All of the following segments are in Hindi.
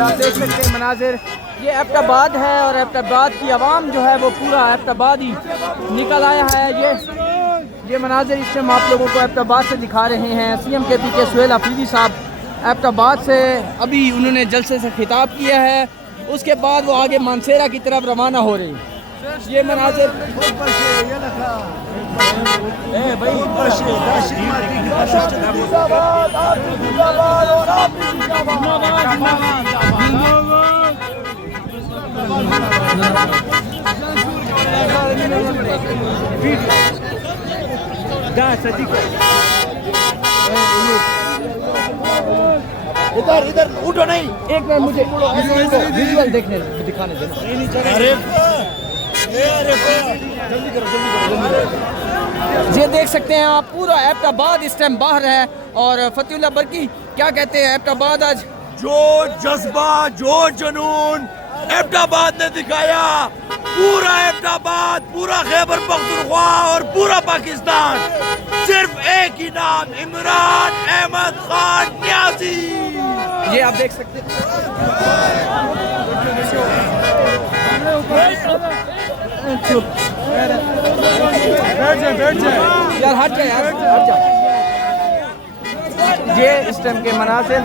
आप देख सकते हैं मनाजिर, ये एबटाबाद है और एबटाबाद की आवाम जो है वो पूरा एबटाबाद ही निकल आया है। ये मनाजिर इस टाइम आप लोगों को एबटाबाद से दिखा रहे हैं। CM KP के सुहेल अफरीदी साहब एबटाबाद से अभी उन्होंने जलसे से खिताब किया है, उसके बाद वो आगे मानसेरा की तरफ रवाना हो रही है। ये मनाजिर इधर इधर उठो नहीं, एक मिनट मुझे विजुअल दिखाने देना। जल्दी करो। ये देख सकते हैं आप, पूरा एबटाबाद इस टाइम बाहर है। और फतेहुल्लाह बरकी क्या कहते हैं, एबटाबाद आज जो जज्बा, जो जुनून एबटाबाद ने दिखाया, पूरा एबटाबाद, पूरा खैबर पख्तूनख्वा और पूरा पाकिस्तान, सिर्फ एक ही नाम, इमरान अहमद खान न्याजी। ये आप देख सकते हैं। यार हट जा, यार हट जा। ये इस टाइम के मनाज़िर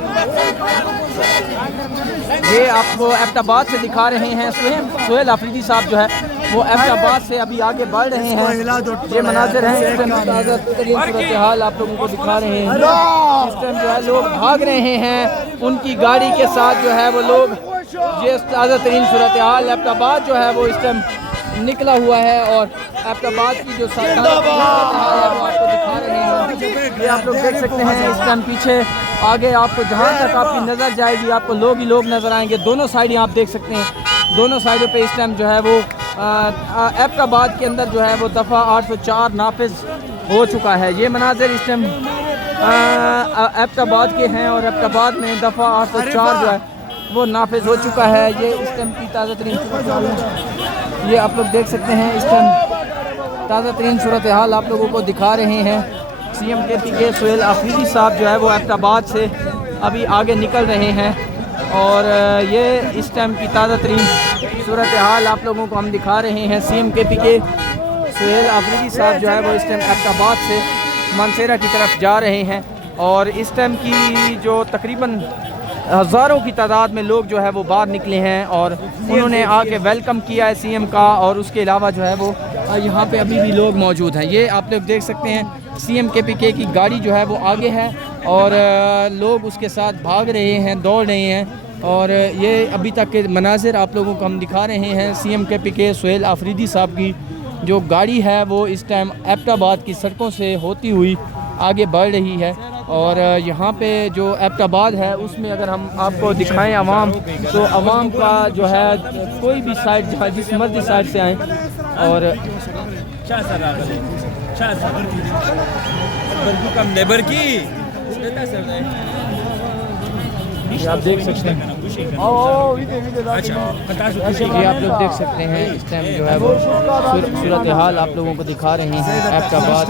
ये आपको एबटाबाद से दिखा रहे हैं। सुहेल अफरीदी साहब जो है वो एबटाबाद से अभी आगे बढ़ रहे हैं। ये मनाज़िर हैं, इस टाइम ताज़ा तरीन सूरत हाल आप लोगों को दिखा रहे हैं। इस टाइम जो है लोग भाग रहे हैं उनकी गाड़ी के साथ जो है वो लोग। ये ताज़ा तरीन सूरत हाल एबटाबाद जो है वो इस टाइम निकला हुआ है और एबटाबाद की जो सूरत हाल है वो आपको दिखा रहे हैं। ये आप लोग देख सकते हैं इस टाइम पीछे आगे आपको जहाँ तक आपकी नज़र जाएगी आपको लोग ही लोग नज़र आएंगे। दोनों साइडें आप देख सकते हैं, दोनों साइडों पे इस टाइम जो है वो एबटाबाद के अंदर जो है वो दफ़ा 804 नाफिज हो चुका है। ये मनाजिर इस टाइम एबटाबाद के हैं और एबटाबाद में दफ़ा 804 जो है वो नाफिज हो चुका है। ये इस टाइम की ताज़ा तरीन सूरत हाल है। ये आप लोग देख सकते हैं इस टाइम ताज़ा तरीन सूरत हाल आप लोगों को दिखा रहे हैं। CM KP के सुहेल अफरीदी साहब जो है वो एबटाबाद से अभी आगे निकल रहे हैं और ये इस टाइम की ताज़ा तरीन सूरत हाल आप लोगों को हम दिखा रहे हैं। CM KP के सुहेल अफरीदी साहब जो है वो इस टाइम एबटाबाद से मानसेरा की तरफ जा रहे हैं और इस टाइम की जो तकरीबन हज़ारों की तादाद में लोग जो है वो बाहर निकले हैं और उन्होंने आके वेलकम किया है CM का। और उसके अलावा जो है वो यहाँ पे अभी भी लोग मौजूद हैं। ये आप लोग देख सकते हैं CM KP की गाड़ी जो है वो आगे है और लोग उसके साथ भाग रहे हैं, दौड़ रहे हैं। और ये अभी तक के मनाजिर आप लोगों को हम दिखा रहे हैं। CM KP के सुहेल अफरीदी साहब की जो गाड़ी है वो इस टाइम एबटाबाद की सड़कों से होती हुई आगे बढ़ रही है। और यहाँ पे जो एबटाबाद है उसमें अगर हम आपको दिखाएं आवाम, तो आवाम का जो है कोई भी साइड जिस मर्जी साइड से आए और ये आप देख सकते हैं। ये आप लोग देख सकते हैं इस टाइम जो है वो सूरत हाल आप लोगों को दिखा रहे हैं एबटाबाद।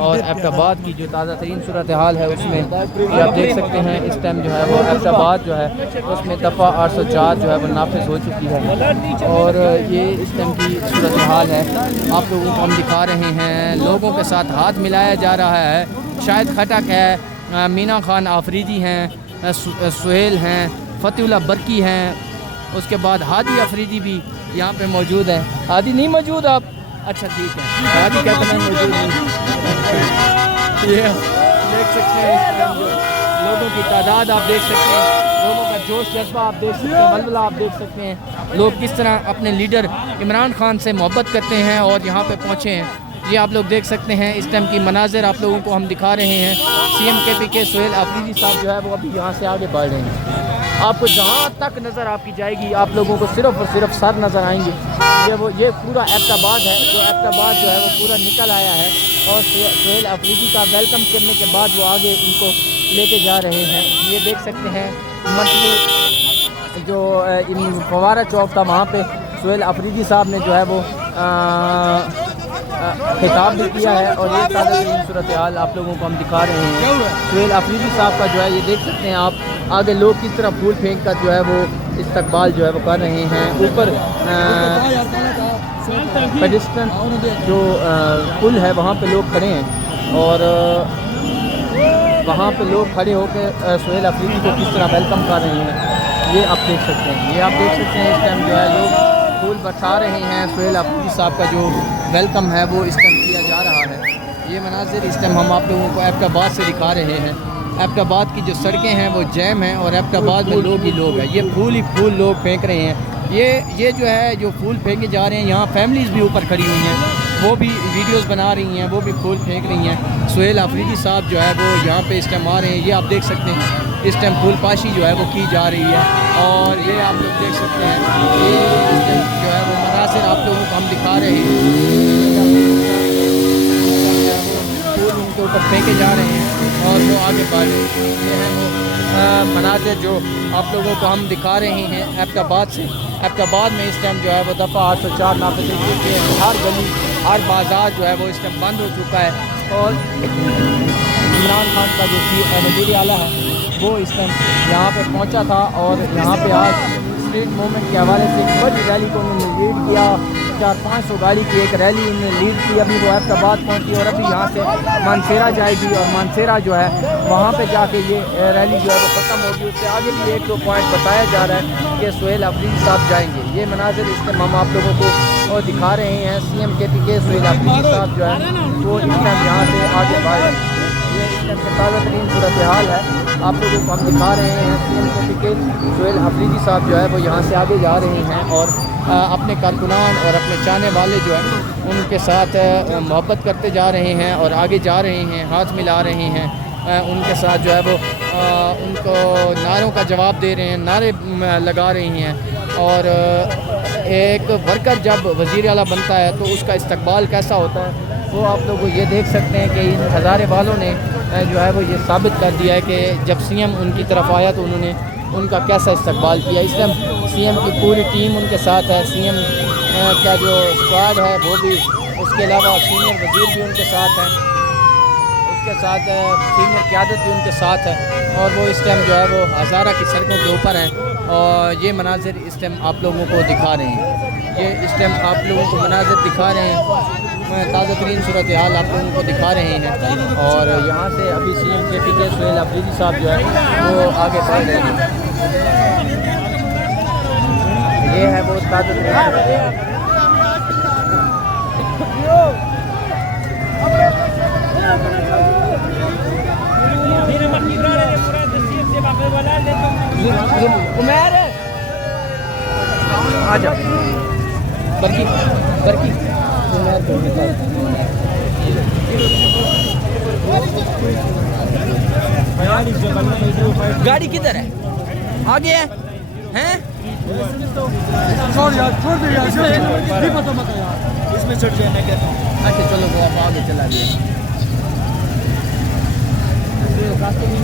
और एबटाबाद की जो ताज़ा तरीन सूरत हाल है उसमें ये आप देख सकते हैं इस टाइम जो है वो एबटाबाद जो है उसमें दफ़ा 804 जो है वो नाफिज हो चुकी है। और ये इस टाइम की सूरत हाल है आप लोगों को हम दिखा रहे हैं। लोगों के साथ हाथ मिलाया जा रहा है। शाहिद खटक है, मीना खान आफरीदी हैं, सुहेल हैं, फतेहुल्लाह बरकी हैं, उसके बाद हादी अफरीदी भी यहाँ पे मौजूद है। हादी नहीं मौजूद आप? अच्छा ठीक है, हादी क्या करना मौजूद नहीं। ये देख सकते हैं लोगों की तादाद आप देख सकते हैं, लोगों का जोश जज्बा आप देख सकते हैं, बलबला आप देख सकते हैं। लोग किस तरह अपने लीडर इमरान खान से मोहब्बत करते हैं और यहाँ पे पहुँचे हैं। ये आप लोग देख सकते हैं इस टाइम की मनाजिर आप लोगों को हम दिखा रहे हैं। CM KP के सुहेल अफरीदी साहब जो है वो अभी यहाँ से आगे बढ़ रहे हैं। आपको जहाँ तक नज़र आपकी जाएगी आप लोगों को सिर्फ और सिर्फ सर नज़र आएंगे। ये पूरा एबटाबाद है, जो एबटाबाद जो है वो पूरा निकल आया है और सुहेल अफरीदी का वेलकम करने के बाद वो आगे उनको लेके जा रहे हैं। ये देख सकते हैं मंथली जो फवारा चौक था वहाँ पे सुहेल अफरीदी साहब ने जो है वो खिताब भी किया है। और ये ताज़ा तरीन सूरत हाल आप लोगों को हम दिखा रहे हैं। सुहेल अफरीदी साहब का जो है ये देख सकते हैं आप, आगे लोग किस तरह फूल फेंक कर जो है वो इस्तकबाल जो है वो कर रहे हैं। ऊपर पेडिस्ट्रियन जो पुल है वहाँ पे लोग खड़े हैं और वहाँ पे लोग खड़े होकर सुहेल अफरीदी को किस तरह वेलकम कर रहे हैं ये आप देख सकते हैं। ये आप देख सकते हैं इस टाइम जो है लोग फूल बरसा रहे हैं। सुहेल अफरीदी साहब का जो वेलकम है वो इस टाइम किया जा रहा है। ये मनाजिर इस टाइम हम आप लोगों को एबटाबाद से दिखा रहे हैं। एबटाबाद की जो सड़कें हैं वो जैम हैं और एबटाबाद में लोग ही लोग हैं। ये फूल ही फूल लोग फेंक रहे हैं। ये जो है जो फूल फेंके जा रहे हैं, यहाँ फैमिलीज़ भी ऊपर खड़ी हुई हैं, वो भी वीडियोस बना रही हैं, वो भी फूल फेंक रही हैं। सुहेल अफरीदी साहब जो है वो यहाँ पे इस टाइम आ रहे हैं। ये आप देख सकते हैं इस टाइम फूल पाशी जो है वो की जा रही है। और ये आप लोग देख सकते हैं ये इस टाइम जो है वो मनासिर आप लोगों को हम दिखा रहे हैं। फूल उनके ऊपर फेंके जा रहे हैं और वो आगे बढ़ रहे हैं। ये है वो मनासिर जो आप लोगों को हम दिखा रहे हैं एबटाबाद से। एबटाबाद में इस टाइम जो है वो दफ़ा 804 नाफिज के हर गली हर बाज़ार जो है वो इस टाइम बंद हो चुका है। और इमरान खान का जो वज़ीर आला है वो इस टाइम यहाँ पे पहुँचा था और यहाँ पे आज स्ट्रीट मूवमेंट के हवाले से एक बड़ी रैली को उन्होंने लीड किया। 400-500 गाड़ी की एक रैली उन्होंने लीड की। अभी वो एबटाबाद पहुँची और अभी यहाँ से मानसेरा जाएगी और मानसेरा जो है वहाँ पे जाके ये रैली जो है वो ख़त्म होगी। उससे आगे भी 1-2 पॉइंट बताया जा रहा है कि सुहेल अफरीदी साहब जाएंगे। ये मनाजिर इस टाइम हम आप लोगों को दिखा रहे हैं। CM KPK सुहेल अफरीदी साहब जो है वो इस टाइम यहाँ से आगे बढ़ रहे हैं। ये इस टाइम की ताज़ा तरीन सूरत हाल है आप लोगों को हम दिखा रहे हैं। CM KPK सुहेल अफरीदी साहब जो है वो यहाँ से आगे जा रहे हैं और अपने कारकुनान और अपने चाहने वाले जो है उनके साथ मोहब्बत करते जा रहे हैं और आगे जा रहे हैं, हाथ मिला रहे हैं। उनके साथ जो है वो उनको नारों का जवाब दे रहे हैं, नारे लगा रही हैं। और एक वर्कर जब वज़ीर आला बनता है तो उसका इस्तकबाल कैसा होता है वो आप लोग ये देख सकते हैं कि इन हज़ारे वालों ने जो है वो ये साबित कर दिया है कि जब CM उनकी तरफ आया तो उन्होंने उनका कैसा इस्तकबाल किया। इस टाइम CM की पूरी टीम उनके साथ है। CM का जो स्क्वाड है वो भी, उसके अलावा सीनियर वज़ीर भी उनके साथ हैं, उसके साथ सीनियर क़यादत भी उनके साथ है। और वो इस टाइम जो है वो हज़ारा की सड़कों के ऊपर हैं और ये मनाजिर इस टाइम आप लोगों को दिखा रहे हैं। ये इस टाइम आप लोगों को मनाजिर दिखा रहे हैं, ताज़ा तरीन सूरत हाल आप लोगों को दिखा रहे हैं। और यहाँ से अभी CM KPK सुहेल अफरीदी साहब जो है वो आगे बढ़ रहे हैं। ये है वो ताज़ा तरीन उमेर आ जाओ बरकी बरकी गाड़ी किधर है? आगे है हैं? छोड़ दे यार, नहीं पता मत यार, इसमें चढ़ जाए मैं कहता हूँ। अच्छा चलो वो आप आगे चला दिया। रास्ते में